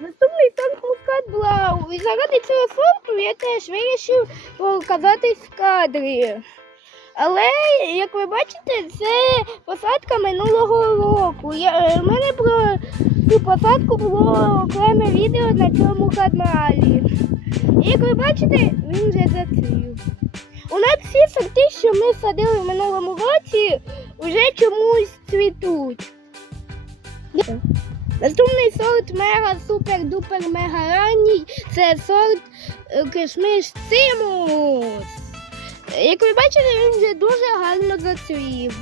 Наступний сорт мускат Блау. І заради цього сорту я теж вирішив показатись в кадрі. Але, як ви бачите, це посадка минулого року. Я, у мене про цю посадку було окреме відео на цьому каналі. І як ви бачите, він вже зацвів. У нас всі сорти, що ми садили в минулому році, вже чомусь цвітуть. Наступний сорт мега супер дупер мега ранній. Це сорт е, кишмиш цимус. Як ви бачите, він вже дуже гарно зацвів.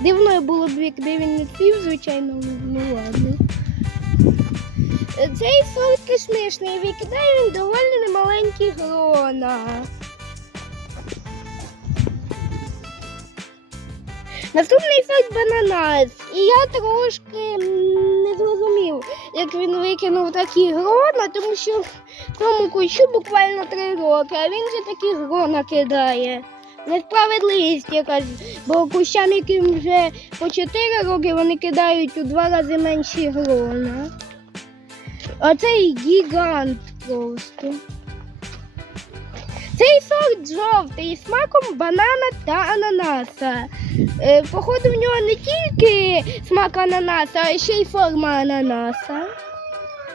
Дивно було б, якби він не цвів, звичайно, ну ладно. Е, Цей сорт кишмишний, викидає він доволі немаленькі грона. Наступний сорт бананас. І я трошки не зрозумів, як він викинув такі грона, тому що тому кущу буквально три роки, а він же такі грона кидає. Несправедливість якась, бо кущам, яким вже по 4 роки, вони кидають у два рази менші грона. А цей гігант просто. Цей сорт жовтий смаком банана та ананаса. Е, походу, в нього не тільки смак ананаса, а ще й форма ананаса.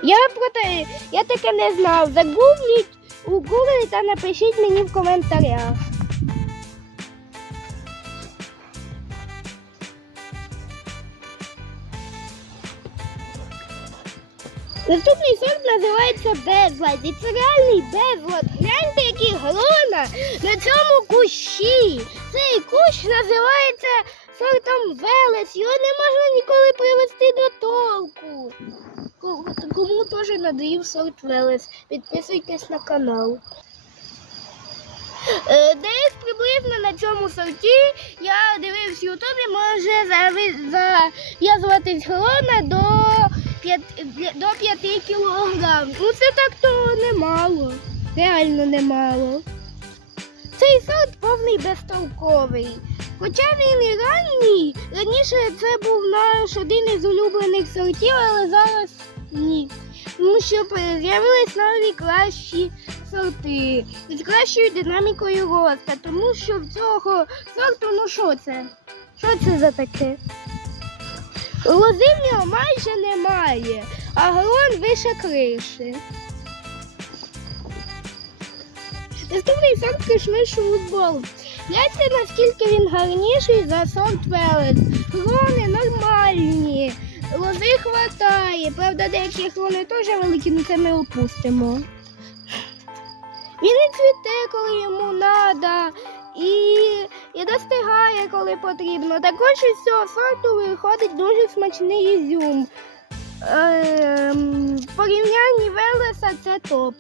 Я про те, я таке не знав. Загугліть Google та напишіть мені в коментарях. Наступний сорт називається безлад. І це реальний безлад. Гляньте, які грона на цьому кущі. Цей кущ називається сортом Велес. Його не можна ніколи привести до толку. Кому- теж надоїв сорт Велес, підписуйтесь на канал. Е, Десь приблизно на цьому сорті я дивився в Ютубі, може зав'язуватись грона до 5, до 5 кілограм. Ну це так то немало. Реально немало. Цей сорт повний безтолковий. Хоча він і ранній, раніше це був наш один із улюблених сортів, але зараз ні. Тому що з'явились нові кращі сорти з кращою динамікою росту, тому що в цього сорту, ну що це? Що це за таке? Лози в нього майже немає, а грон вище криші. Наступний сорт кишмиш футбол. Гляньте, наскільки він гарніший за сорт Велес. Грони нормальні, лози хватає. Правда, деякі грони теж великі, але це ми опустимо. Він і цвіте, коли йому треба, і, і достигає, коли потрібно. Також із цього сорту виходить дуже смачний ізюм. Е, в порівнянні Велеса це топ.